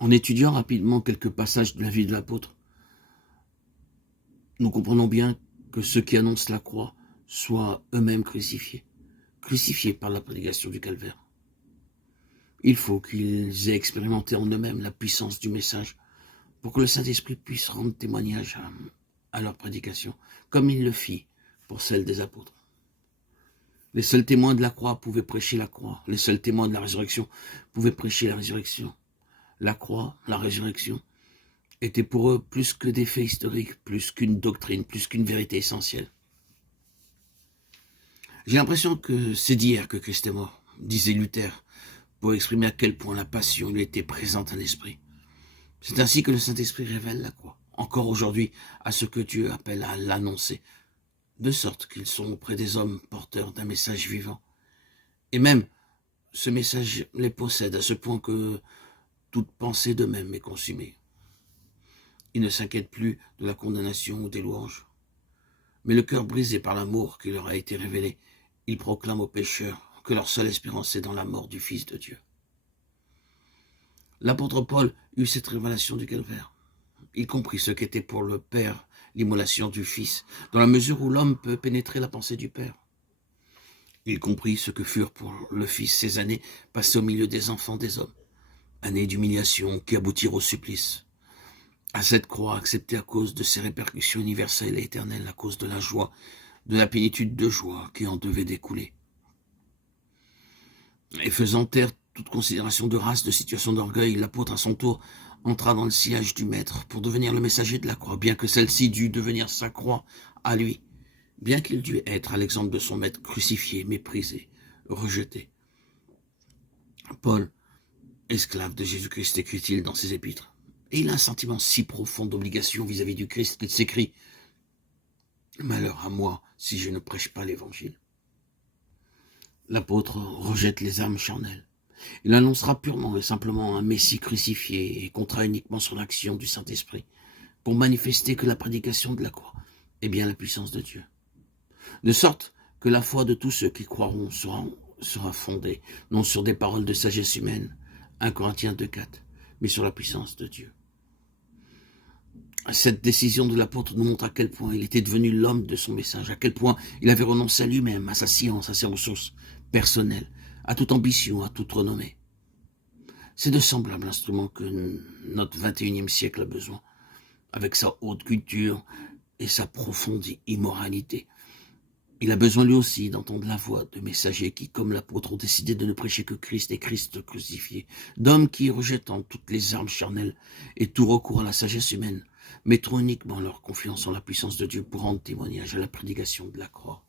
En étudiant rapidement quelques passages de la vie de l'apôtre, nous comprenons bien que ceux qui annoncent la croix soient eux-mêmes crucifiés par la prédication du calvaire. Il faut qu'ils aient expérimenté en eux-mêmes la puissance du message pour que le Saint-Esprit puisse rendre témoignage à leur prédication, comme il le fit pour celle des apôtres. Les seuls témoins de la croix pouvaient prêcher la croix. Les seuls témoins de la résurrection pouvaient prêcher la résurrection. La croix, la résurrection, étaient pour eux plus que des faits historiques, plus qu'une doctrine, plus qu'une vérité essentielle. J'ai l'impression que c'est d'hier que Christ est mort, disait Luther, pour exprimer à quel point la passion lui était présente à l'esprit. C'est ainsi que le Saint-Esprit révèle la croix, encore aujourd'hui, à ceux que Dieu appelle à l'annoncer, de sorte qu'ils sont auprès des hommes porteurs d'un message vivant. Et même, ce message les possède à ce point que toute pensée d'eux-mêmes est consumée. Ils ne s'inquiètent plus de la condamnation ou des louanges. Mais le cœur brisé par l'amour qui leur a été révélé, ils proclament aux pécheurs que leur seule espérance est dans la mort du Fils de Dieu. L'apôtre Paul eut cette révélation du calvaire. Il comprit ce qu'était pour le Père l'immolation du Fils, dans la mesure où l'homme peut pénétrer la pensée du Père. Il comprit ce que furent pour le Fils ces années passées au milieu des enfants des hommes, années d'humiliation qui aboutirent au supplice, à cette croix acceptée à cause de ses répercussions universelles et éternelles, à cause de la joie, de la plénitude de joie qui en devait découler. Et faisant taire toute considération de race, de situation d'orgueil, l'apôtre à son tour entra dans le sillage du Maître pour devenir le messager de la croix, bien que celle-ci dût devenir sa croix à lui, bien qu'il dût être à l'exemple de son Maître crucifié, méprisé, rejeté. Paul, esclave de Jésus-Christ, écrit-il dans ses épîtres, et il a un sentiment si profond d'obligation vis-à-vis du Christ qu'il s'écrie « Malheur à moi si je ne prêche pas l'Évangile ». L'apôtre rejette les âmes charnelles. Il annoncera purement et simplement un Messie crucifié et comptera uniquement sur l'action du Saint-Esprit pour manifester que la prédication de la croix est bien la puissance de Dieu. De sorte que la foi de tous ceux qui croiront sera fondée, non sur des paroles de sagesse humaine, 1 Corinthiens 2,4, mais sur la puissance de Dieu. Cette décision de l'apôtre nous montre à quel point il était devenu l'homme de son message, à quel point il avait renoncé à lui-même, à sa science, à ses ressources personnelles, à toute ambition, à toute renommée. C'est de semblables instruments que notre 21e siècle a besoin, avec sa haute culture et sa profonde immoralité. Il a besoin lui aussi d'entendre la voix de messagers qui, comme l'apôtre, ont décidé de ne prêcher que Christ et Christ crucifié, d'hommes qui, rejetant toutes les armes charnelles et tout recours à la sagesse humaine, mettront uniquement leur confiance en la puissance de Dieu pour rendre témoignage à la prédication de la croix.